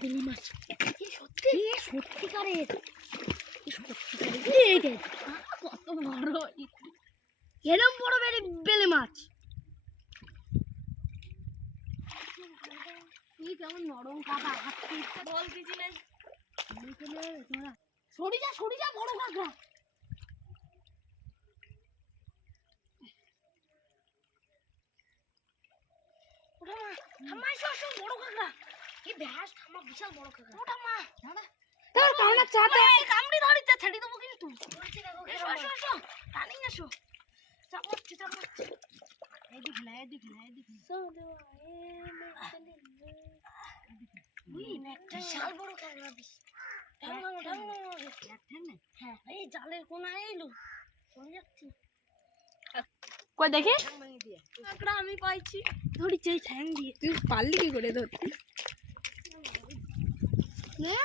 বেলি মাছ সত্যি সত্যিকারের কত বড় এরকম বড় বেলে মাছ কেমন নরম কাদা হাঁটতে ইচ্ছা বল দিছিলে সরি যা বড় কাঁকড়া ওটা মা থামা এসো বড় কাঁকড়া এই ব্যাস থামা বিশাল বড় কাঁকড়া ওটা মা দাঁড়া তোর কামড়া চাটা কামড়ি ধরিতে ছেড়ে দেবো কিন্তু এসো টানিং এসো চাপড়ছে এদিক না একটা বিশাল বড় কাঁকড়া হ্যাঁ এই জালের কোনায় এলো চলে যাচ্ছি কই দেখি কাঁকড়া আমি পাইছি ধরিছি এই ঠ্যাং দিয়ে তুই পারলি কি করে ধরতে না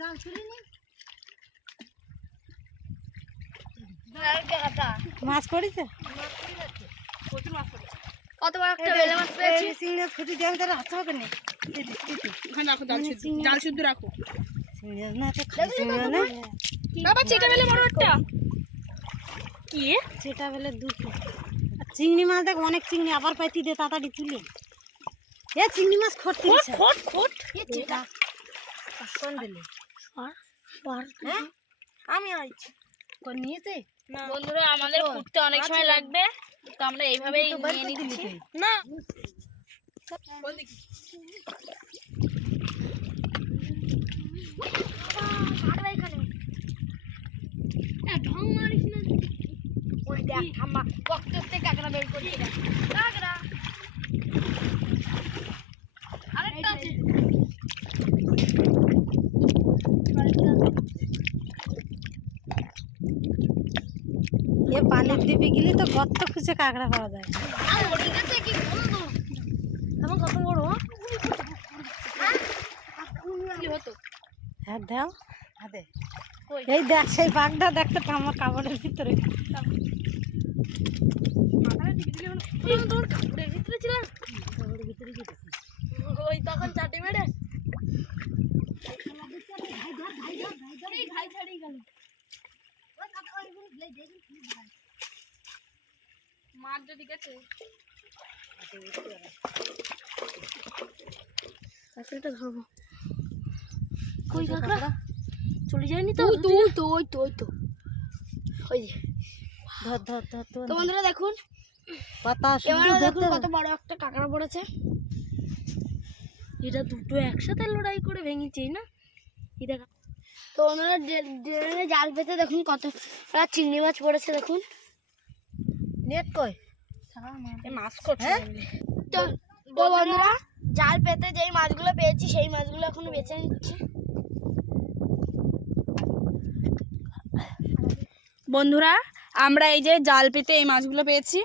জাল তুলিনি মাছ পড়েছে কত বড় একটা বেলে মাছ পেয়েছি সিংড়া ফুটি দিয়ে আমি তার হাত হবে না ওখানে রাখো জাল শুদ্ধ রাখো সিংড়া না তো সিংড়া না বাবা চেটা বেলে বড় একটা কি চেটা বেলে দুটো চিংড়ি মাছ দেখ অনেক চিংড়ি আবার পাইতি দে তাড়াতাড়ি তুলে এ চিংড়ি মাছ খটতে খট এ চেটা কোন দিলে হ্যাঁ আমি আইছি কোন নিয়েছে না বন্ধুরা আমাদের কুটতে অনেক সময় লাগবে তো আমরা এইভাবেই নিয়ে নিচ্ছি না বল দেখি কাকড়া এখানে ঢং মারিস না ওই দেখ থামা কক্ততে কাকড়া বের করছি কাকড়া আরেকটা আছে ये पानी दीपे गली तो कत खुशे काकड़ा पावा जाए देखते कापड़ेर भितरे चाटी मेरे মাছ যদি গেছে কাঁকড়াটা ধরবো কই কাঁকড়া চলে যায়নি তো ওই তো ওই যে ধর তো বন্ধুরা দেখুন পাতা দেখুন কত বড় একটা কাঁকড়া পড়েছে এটা দুটো একসাথে লড়াই করে ভেঙেছে না এই দেখা তো বন্ধুরা জাল পেতে দেখুন কত চিংড়ি মাছ পড়েছে দেখুন নেট কই মাছ করছে তো বন্ধুরা জাল পেতে যেই মাছগুলো পেয়েছি সেই মাছগুলো এখন বেছে নিচ্ছি বন্ধুরা আমরা এই যে জাল পেতে এই মাছগুলো পেয়েছি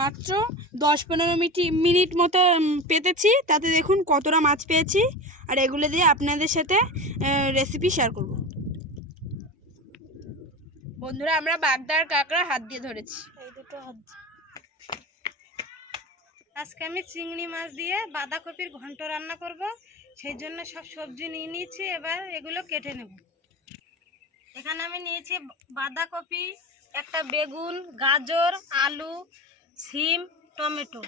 মাত্র 10-15 মিনিট মতো পেতেছি তাতে দেখুন কতটা মাছ পেয়েছি আর এগুলো দিয়ে আপনাদের সাথে রেসিপি শেয়ার করব বন্ধুরা আমরা বাগদার কাঁকড়া হাত দিয়ে ধরেছি এই দুটো হাত আজকে আমি চিংড়ি মাছ দিয়ে বাঁধাকপির ঘন্ট রান্না করব সেই জন্য সব সবজি নিয়ে নিয়েছি এবার এগুলো কেটে নেব এখানে আমি নিয়েছি বাঁধাকপি একটা বেগুন গাজর আলু সিম টমেটো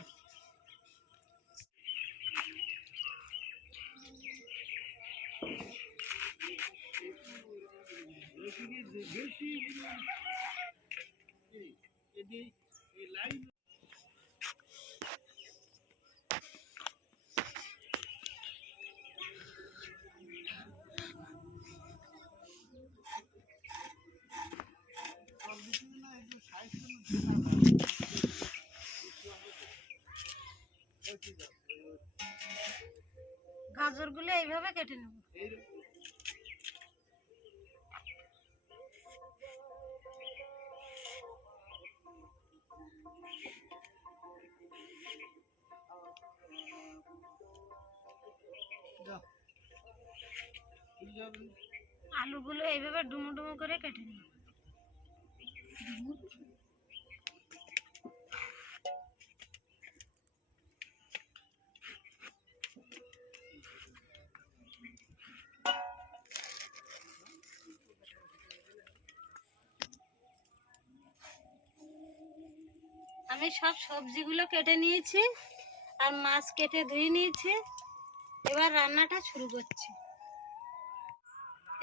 গাজরগুলো এইভাবে কেটে নেব আলুগুলো এইভাবে ডুমো ডুমো করে কেটে নেব আমি সব সবজিগুলো কেটে নিয়েছি আর মাছ কেটে ধুয়ে নিয়েছি। এবার রান্নাটা শুরু করছি।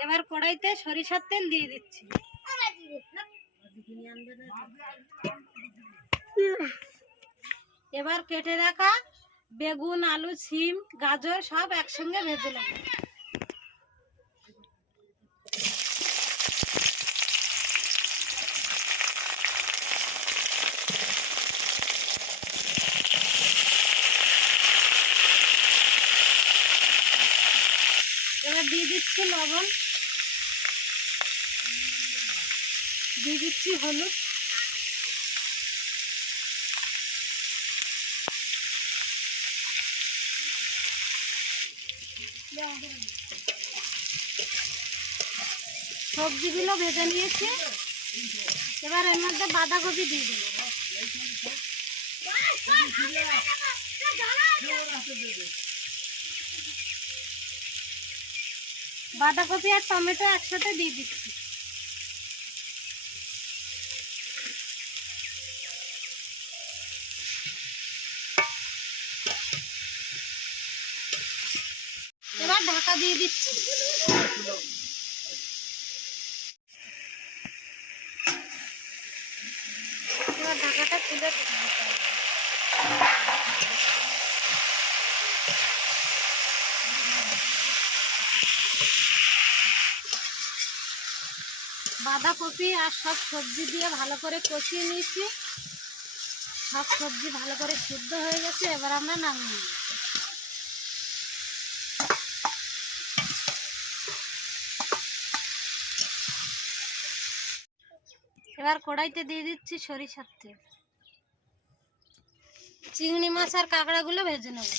এবার কড়াইতে সরিষার তেল দিয়ে দিচ্ছি। এবার কেটে রাখা বেগুন, আলু, সিম, গাজর সব একসঙ্গে ভেজে নেব। এবার দিয়ে দিচ্ছি লবণ, দিয়ে দিচ্ছি হলুদ, সবজিগুলো ভেজে নিয়েছি। এবার এর মধ্যে বাঁধাকপি দিয়ে দেবো। বাঁধাকপি আর টমেটো একসাথে দিয়ে দিচ্ছি। এবার ঢাকা দিয়ে দিচ্ছি। এবার ঢাকাটা খুলে দিতে হবে। বাঁধাকপি আর সব সবজি দিয়ে ভালো করে কষিয়ে নিয়েছি। সব সবজি ভালো করে সিদ্ধ হয়ে গেছে। এবার আমরা নামিয়ে নিই। এবার কড়াইতে দিয়ে দিচ্ছি সরিষার তেল। চিংড়ি মাছ আর কাঁকড়াগুলো ভেজে নেব।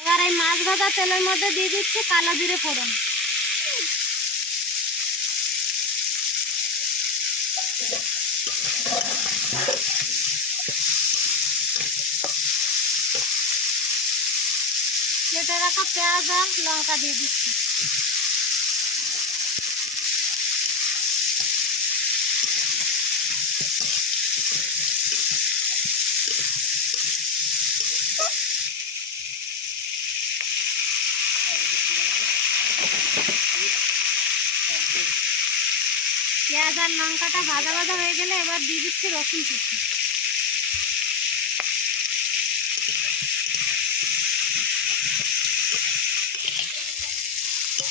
এবার এই মাছ ভাজা তেলের মধ্যে দিয়ে দিচ্ছি কালো জিরে ফোড়ন। কেটে রাখা পেঁয়াজ আর লঙ্কা দিয়ে দিচ্ছি। পেঁয়াজ আর লঙ্কাটা ভাজা ভাজা হয়ে গেলে এবার দিয়ে দিচ্ছি রসুন কুচি।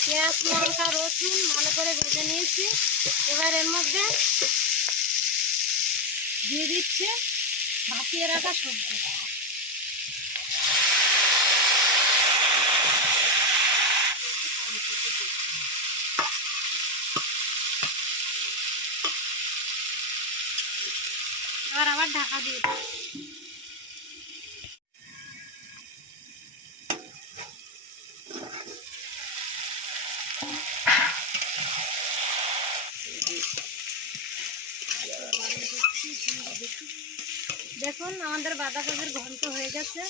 পেঁয়াজ, লঙ্কা, রসুন ভালো করে ভেজে নিয়েছি। এবার এর মধ্যে দিয়ে দিচ্ছি ভাপিয়ে রাখা সবজি। এবার আবার ঢাকা দিয়ে দিই। দেখুন আমাদের বাঁধাকপির ঘন্ট হয়ে গেছে।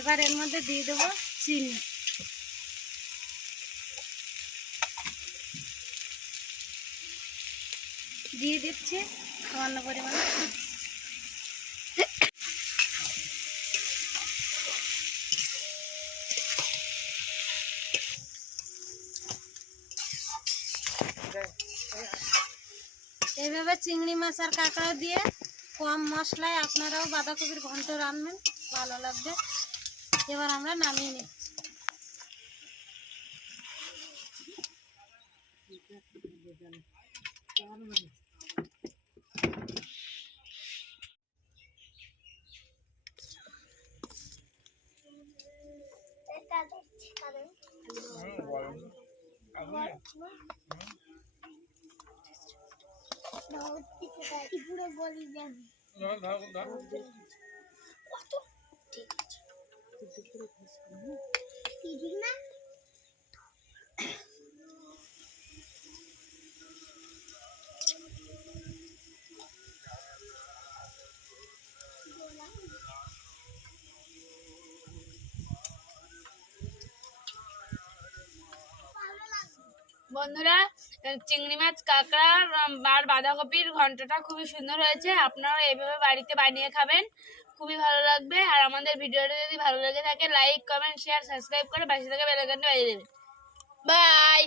এবার এর মধ্যে দিয়ে দেবো চিনি। দিয়ে দিচ্ছি সামান্য পরিমাণে। এইভাবে চিংড়ি মাছ আর কাঁকড়া দিয়ে কম মশলায় আপনারাও বাঁধাকপির ঘন্ট রান্নেন, ভালো লাগবে। এবার আমরা নামিয়ে নিচ্ছি। বন্ধুরা, চিংড়ি মাছ, কাঁকড়া আর বাঁধাকপির ঘন্টটা খুবই সুন্দর হয়েছে। আপনারা এইভাবে বাড়িতে বানিয়ে খাবেন, খুবই ভালো লাগবে। আর আমাদের ভিডিওটা যদি ভালো লেগে থাকে লাইক, কমেন্ট, শেয়ার, সাবস্ক্রাইব করে পাশে থেকে বেল আইকনটা বাজিয়ে দেবেন। বাই।